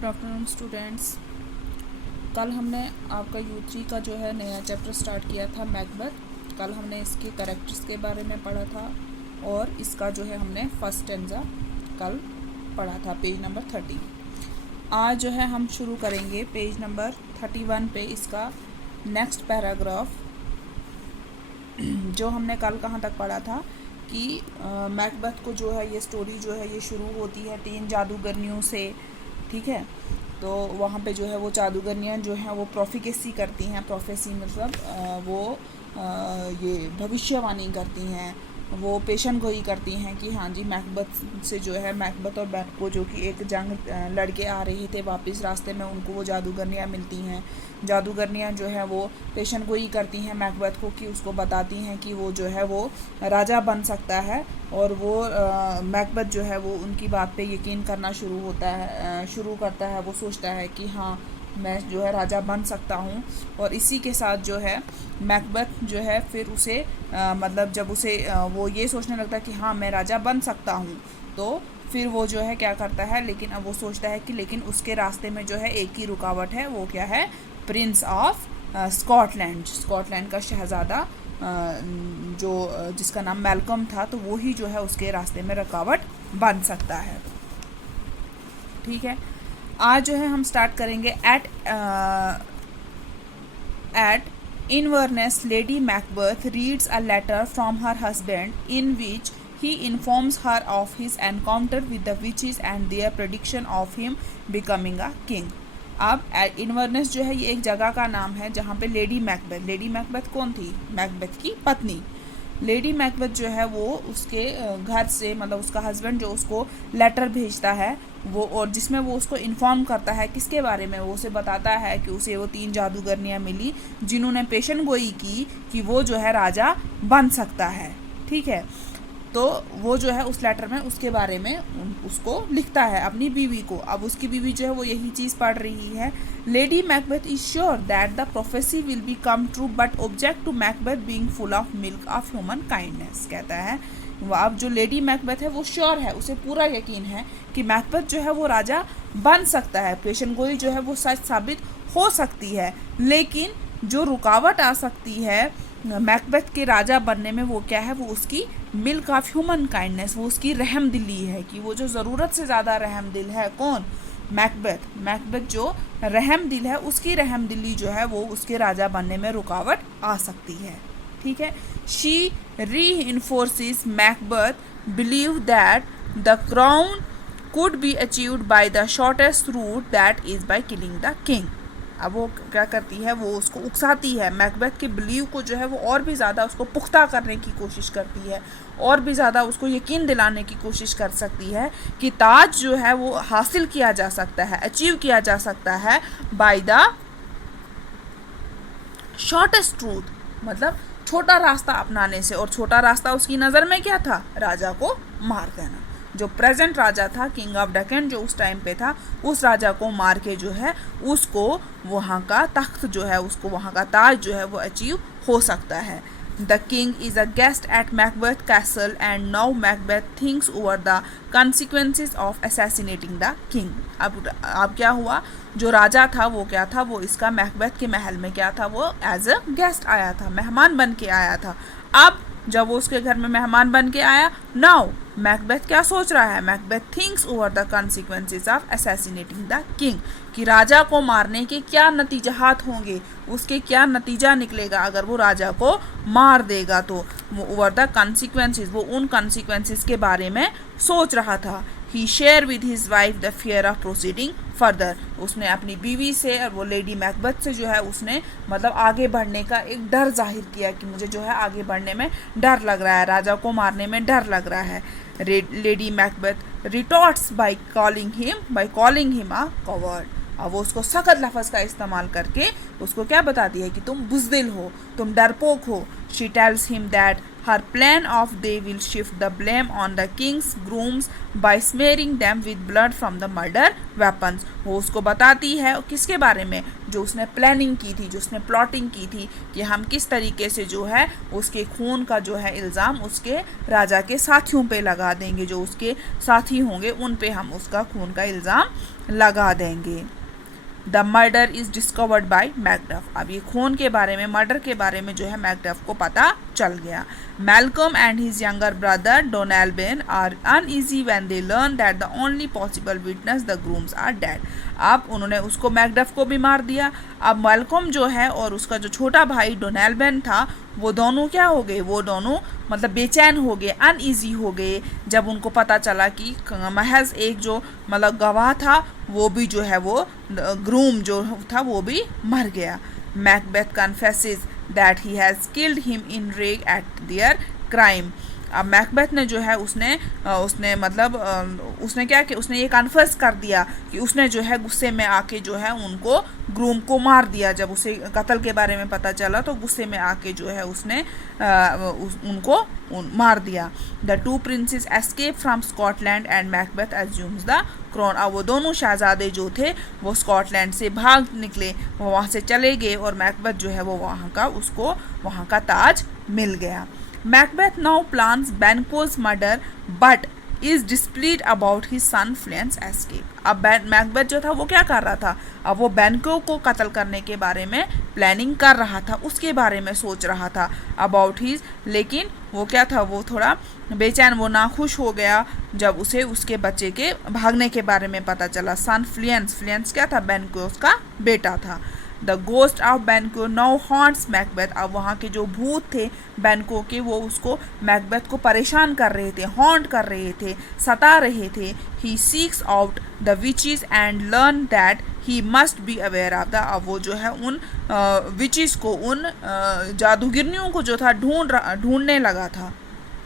Good afternoon students. कल हमने आपका U3 का जो है नया चैप्टर स्टार्ट किया था मैकबेथ। कल हमने इसके कैरेक्टर्स के बारे में पढ़ा था और इसका जो है हमने फर्स्ट स्टैंजा कल पढ़ा था पेज नंबर 30। आज जो है हम शुरू करेंगे पेज नंबर 31 पे इसका नेक्स्ट पैराग्राफ। जो हमने कल कहाँ तक पढ़ा था कि मैकबेथ को जो है ये स्टोरी जो है ये शुरू होती है 3 जादूगरनियों से, ठीक है। तो वहाँ पे जो है वो जादूगरनियाँ जो हैं वो प्रोफिकेसी करती हैं। प्रोफेसी मतलब वो ये भविष्यवाणी करती हैं, वो पेशन गोई करती हैं कि हाँ जी मैकबेथ से जो है मैकबेथ और बेथ को जो कि एक जंग लड़के आ रहे थे वापस रास्ते में उनको वो जादूगरनियाँ मिलती हैं। जादूगरनियाँ जो है वो पेशन गोई करती हैं मैकबेथ को कि उसको बताती हैं कि वो जो है वो राजा बन सकता है और वो मैकबेथ जो है वो उनकी बात पे यकीन करना शुरू करता है। वो सोचता है कि हाँ मैं जो है राजा बन सकता हूँ। और इसी के साथ जो है मैकबेथ जो है फिर उसे मतलब जब उसे वो ये सोचने लगता है कि हाँ मैं राजा बन सकता हूँ, तो फिर वो जो है क्या करता है, लेकिन अब वो सोचता है कि लेकिन उसके रास्ते में जो है एक ही रुकावट है, वो क्या है, प्रिंस ऑफ स्कॉटलैंड का शहज़ादा जो जिसका नाम मैल्कम था, तो वो ही जो है उसके रास्ते में रुकावट बन सकता है। ठीक है, आज जो है हम स्टार्ट करेंगे at Inverness Lady Macbeth reads a letter from her husband in which he informs her of his encounter with the witches and their prediction of him becoming a king। अब इनवर्नेस जो है ये एक जगह का नाम है जहाँ पे लेडी मैकबेथ कौन थी, मैकबेथ की पत्नी। लेडी मैकबेथ जो है वो उसके घर से मतलब उसका हस्बैंड जो उसको लेटर भेजता है वो, और जिसमें वो उसको इन्फॉर्म करता है किसके बारे में, वो उसे बताता है कि उसे वो 3 जादूगरनियाँ मिली जिन्होंने पेशन गोई की कि वो जो है राजा बन सकता है। ठीक है, तो वो जो है उस लेटर में उसके बारे में उसको लिखता है अपनी बीवी को। अब उसकी बीवी जो है वो यही चीज़ पढ़ रही है। Lady Macbeth is sure that the prophecy will become true but object to Macbeth being full of milk of human kindness. कहता है अब जो लेडी मैकबेथ है वो श्योर है, उसे पूरा यकीन है कि मैकबेथ जो है वो राजा बन सकता है, पेशन गोई जो है वो सच साबित हो सकती है, लेकिन जो रुकावट आ सकती है मैकबेथ के राजा बनने में वो क्या है, वो उसकी मिल्क ऑफ ह्यूमन काइंडनेस, वो उसकी रहम दिली है कि वो जो ज़रूरत से ज़्यादा रहम दिल है, कौन, मैकबेथ जो रहम दिल है उसकी रहम दिली जो है वो उसके राजा बनने में रुकावट आ सकती है। ठीक है, she reinforces Macbeth believe that the crown could be achieved by the shortest route, that is by killing the king। अब वो क्या करती है, वो उसको उकसाती है, मैकबेथ के बिलीव को जो है वो और भी ज़्यादा उसको पुख्ता करने की कोशिश करती है, और भी ज़्यादा उसको यकीन दिलाने की कोशिश कर सकती है कि ताज जो है वो हासिल किया जा सकता है, अचीव किया जा सकता है बाय द शॉर्टेस्ट रूट, मतलब छोटा रास्ता अपनाने से। और छोटा रास्ता उसकी नज़र में क्या था, राजा को मार देना। जो प्रेजेंट राजा था किंग ऑफ डेक्कन जो उस टाइम पे था, उस राजा को मार के जो है उसको वहाँ का तख्त जो है, उसको वहाँ का ताज जो है वो अचीव हो सकता है। The king is a guest at Macbeth castle and now Macbeth thinks over the consequences of assassinating the king. अब क्या हुआ, जो राजा था वो क्या था, वो इसका मैकबेथ के महल में क्या था, वो एज अ गेस्ट आया था, मेहमान बन के आया था। अब जब वो उसके घर में मेहमान बन के आया, नाउ मैकबेथ क्या सोच रहा है, Macbeth thinks over the consequences of assassinating the king, कि राजा को मारने के क्या नतीजात होंगे, उसके क्या नतीजा निकलेगा अगर वो राजा को मार देगा। तो ओवर द कॉन्सिक्वेंसेस, वो उन कॉन्सिक्वेंसेस के बारे में सोच रहा था। He share with his wife the fear of proceeding further, उसने अपनी बीवी से और वो लेडी मैकबेथ से जो है उसने मतलब आगे बढ़ने का एक डर जाहिर किया कि मुझे जो है आगे बढ़ने में डर लग रहा है, राजा को मारने में डर लग रहा है। Lady Macbeth retorts by calling him a covered. अब वो उसको सख्त लफ्ज़ का इस्तेमाल करके उसको क्या बताती है कि तुम बुज़दिल हो, तुम डरपोक हो। She tells him that her plan of they will shift the blame on the king's grooms by smearing them with blood from the murder weapons। वो उसको बताती है किसके बारे में, जो उसने प्लानिंग की थी, जो उसने प्लॉटिंग की थी कि हम किस तरीके से जो है उसके खून का जो है इल्ज़ाम उसके राजा के साथियों पे लगा देंगे, जो उसके साथी होंगे उन पे हम उसका खून का इल्ज़ाम लगा देंगे। The murder is discovered by Macduff. अब ये खून के बारे में, मर्डर के बारे में जो है मैकडफ को पता चल गया। Malcolm and his younger brother Donalbain are uneasy when they learn that the only possible witness the grooms are dead. अब उन्होंने उसको मैकडफ को भी मार दिया। अब मैल्कम जो है और उसका जो छोटा भाई डोनाल्बेन था, वो दोनों क्या हो गए, वो दोनों मतलब बेचैन हो गए, अनईजी हो गए जब उनको पता चला कि महज एक जो मतलब गवाह था वो भी जो है वो ग्रूम जो था वो भी मर गया। Macbeth confesses that he has killed him in रेग एट देयर क्राइम। अब मैकबेथ ने जो है उसने मतलब उसने क्या कि उसने ये कन्फेस कर दिया कि उसने जो है गुस्से में आके जो है उनको ग्रूम को मार दिया। जब उसे कत्ल के बारे में पता चला तो गुस्से में आके जो है उसने उनको मार दिया। The two princes escape from Scotland and Macbeth assumes the crown. अब वो दोनों शहजादे जो थे वो स्कॉटलैंड से भाग निकले, वो वहाँ से चले गए और मैकबेथ जो है वो उसको वहाँ का ताज मिल गया। Macbeth now plans Banquo's murder but is displeased about his son Fleance escape। अब मैकबेथ जो था वो क्या कर रहा था, अब वो बैंको को कत्ल करने के बारे में प्लानिंग कर रहा था, उसके बारे में सोच रहा था अबाउट हिज, लेकिन वो क्या था, वो थोड़ा बेचैन, वो नाखुश हो गया जब उसे उसके बच्चे के भागने के बारे में पता चला। सन फ्लियंस क्या था, बैंको उसका बेटा था। द गोस्ट ऑफ बैंको नाउ हॉन्ट्स मैकबेथ। अब वहाँ के जो भूत थे बैंको के वो उसको मैकबेथ को परेशान कर रहे थे, हॉन्ट कर रहे थे, सता रहे थे। He seeks out the witches and learn that he must be aware of the. अब वो जो है उन विचेस को, उन जादूगिरनियों को जो था ढूंढने लगा था,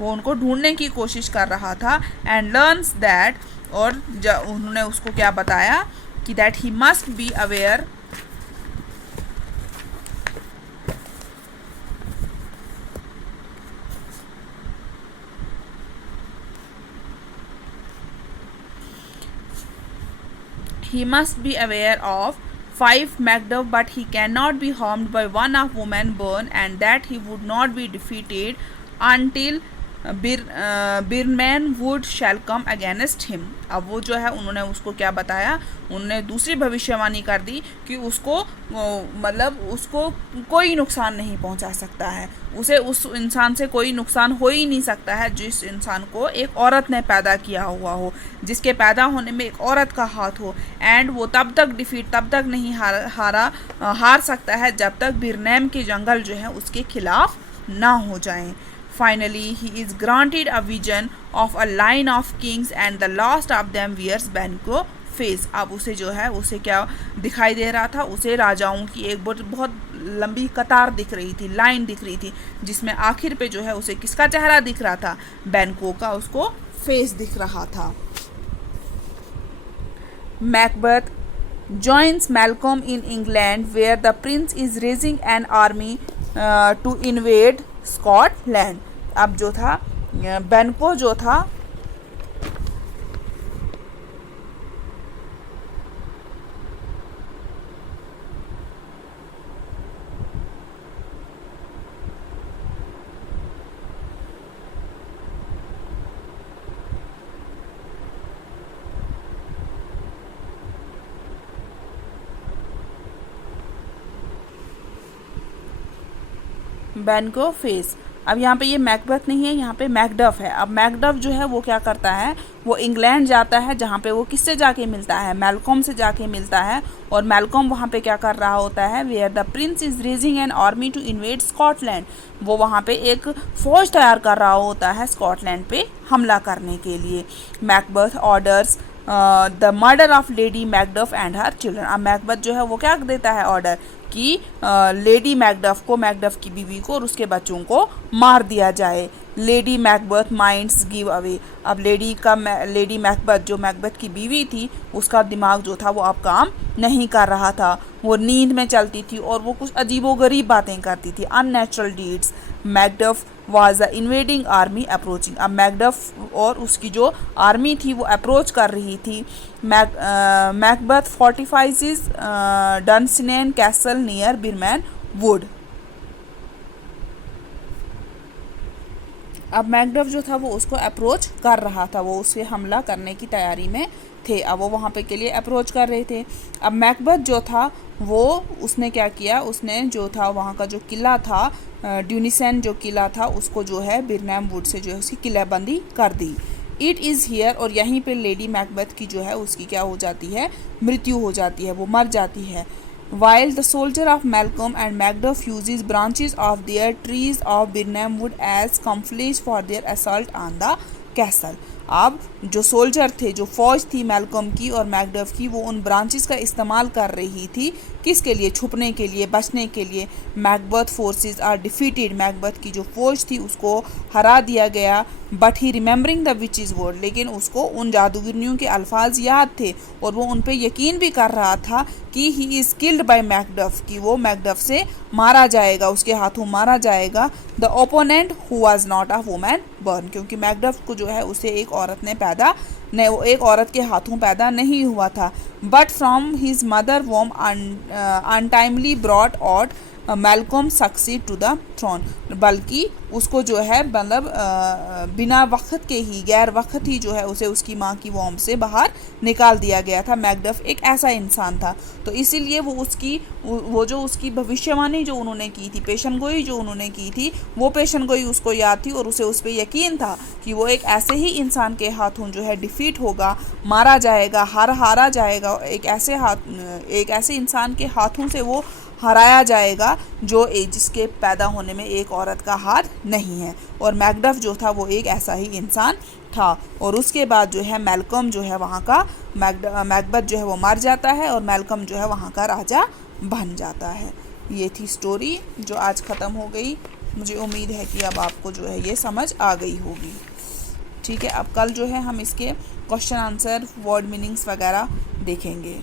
वो उनको ढूंढने की कोशिश कर रहा था। एंड लर्न्स दैट, और उन्होंने उसको क्या बताया कि that he must be aware he must be aware of 5 Macduff, but he cannot be harmed by one of woman born, and that he would not be defeated until Birnam Wood shall come against him. अब वो जो है उन्होंने उसको क्या बताया, उन्होंने दूसरी भविष्यवाणी कर दी कि उसको मतलब उसको कोई नुकसान नहीं पहुंचा सकता है, उसे उस इंसान से कोई नुकसान हो ही नहीं सकता है जिस इंसान को एक औरत ने पैदा किया हुआ हो, जिसके पैदा होने में एक औरत का हाथ हो। एंड वो तब तक नहीं हार सकता है जब तक बिरनैम के जंगल जो है उसके खिलाफ ना हो जाएं। Finally, he is granted a vision of a line of kings and the last of them wears Banquo face। अब उसे जो है उसे क्या दिखाई दे रहा था, उसे राजाओं की एक बहुत लंबी कतार दिख रही थी, लाइन दिख रही थी, जिसमें आखिर पे जो है उसे किसका चेहरा दिख रहा था, बैंको का उसको फेस दिख रहा था। Macbeth joins Malcolm in England where the prince is raising an army to invade Scotland. अब जो था बैंको जो था बैंको फेस। अब यहाँ पे ये मैकबेथ नहीं है, यहाँ पे मैकडफ है। अब मैकडफ जो है वो क्या करता है, वो इंग्लैंड जाता है जहाँ पे वो किससे जाके मिलता है, मैल्कॉम से जाके मिलता है। और मैल्कॉम वहाँ पे क्या कर रहा होता है, where the prince is raising an army to invade Scotland. वो वहाँ पे एक फौज तैयार कर रहा होता है स्कॉटलैंड पे हमला करने के लिए। Macbeth orders the murder of lady Macduff and her children. अब मैकबेथ जो है वो क्या देता है ऑर्डर कि लेडी मैकडफ को, मैकडफ की बीवी को और उसके बच्चों को मार दिया जाए। Lady Macbeth minds give away. अब लेडी मैकबेथ जो मैकबेथ की बीवी थी, उसका दिमाग जो था वो अब काम नहीं कर रहा था, वो नींद में चलती थी और वो कुछ अजीबोगरीब बातें करती थी, unnatural deeds. Macduff was the invading army approaching. अब मैकडफ और उसकी जो आर्मी थी वो अप्रोच कर रही थी। Macbeth fortifies Dunsinane castle near Birnam Wood. अब मैकडफ जो था वो उसको अप्रोच कर रहा था, वो उसे हमला करने की तैयारी में थे। अब वो वहाँ पे के लिए अप्रोच कर रहे थे। अब मैकबथ जो था वो उसने क्या किया, उसने जो था वहाँ का जो किला था ड्यूनिसन जो किला था उसको जो है बिरनैम वुड से जो है उसकी किलाबंदी कर दी। इट इज़ हियर, और यहीं पे लेडी मैकबथ की जो है उसकी क्या हो जाती है, मृत्यु हो जाती है, वो मर जाती है। While the soldier of Malcolm and Macduff uses branches of their trees of Birnam Wood as camouflage for their assault on the castle. अब जो सोल्जर थे, जो फौज थी मैल्कम की और मैकडफ की, वो उन ब्रांचेस का इस्तेमाल कर रही थी किसके लिए, छुपने के लिए, बचने के लिए। Macbeth forces are defeated, Macbeth की जो फौज थी उसको हरा दिया गया। But he remembering the witches word, लेकिन उसको उन जादूगरनियों के अल्फाज याद थे और वो उन पे यकीन भी कर रहा था कि he is killed by Macduff, कि वो मैकडफ से मारा जाएगा, उसके हाथों मारा जाएगा। The opponent who was not a woman burn, क्योंकि मैकडफ को जो है उसे एक औरत ने पैदा नहीं, वो एक औरत के हाथों पैदा नहीं हुआ था। But from his mother womb untimely brought out Malcolm succeed to the throne, बल्कि उसको जो है मतलब बिना वक्त के ही, गैर वक्त ही जो है उसे उसकी माँ की वॉम से बाहर निकाल दिया गया था। मैकडफ एक ऐसा इंसान था, तो इसीलिए वो जो उसकी भविष्यवाणी जो उन्होंने की थी, पेशनगोई जो उन्होंने की थी, वो पेशनगोई उसको याद थी और उसे उस पर यकीन था कि वो एक ऐसे ही इंसान के हाथों जो है डिफीट होगा, मारा जाएगा, हारा जाएगा, एक ऐसे इंसान के हाथों से वो हराया जाएगा जो जिसके पैदा होने में एक औरत का हाथ नहीं है। और मैकडफ जो था वो एक ऐसा ही इंसान था। और उसके बाद जो है मैल्कम जो है वहाँ का, मैकबथ जो है वो मर जाता है और मैल्कम जो है वहाँ का राजा बन जाता है। ये थी स्टोरी जो आज ख़त्म हो गई। मुझे उम्मीद है कि अब आपको जो है ये समझ आ गई होगी। ठीक है, अब कल जो है हम इसके क्वेश्चन आंसर, वर्ड मीनिंग्स वगैरह देखेंगे।